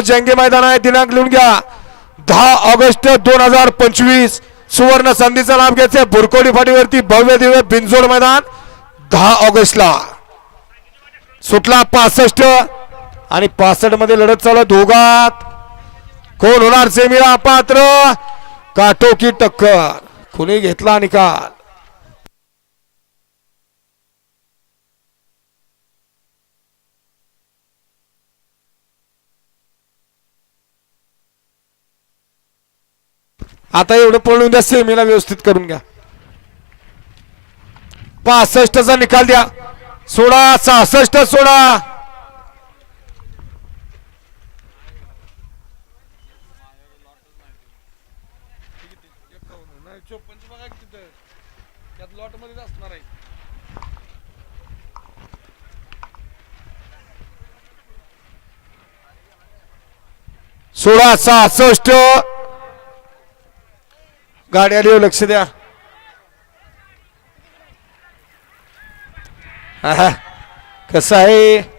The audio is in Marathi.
जंगी मैदान आहे दिनांक लिहून घ्या. दहा ऑगस्ट दोन हजार पंचवीस सुवर्ण संधीचा लाभ घ्यायचा बुरकोडी फाटीवरती भव्य दिव्य बिनजोड मैदान दहा ऑगस्टला. सुटला पासष्ट आणि पासष्टमध्ये लढत चालू दोघात. कोण होणार सेमीला पात्र? काटोकी टक्कर. कुणी घेतला निकाल. आता एवढं पळून द्या सेमीला व्यवस्थित करून घ्या. पासष्टचा निकाल द्या. सोळा सहासष्ट सोळा सहासष्ट. गाडी आली लक्ष द्या. कसं आहे?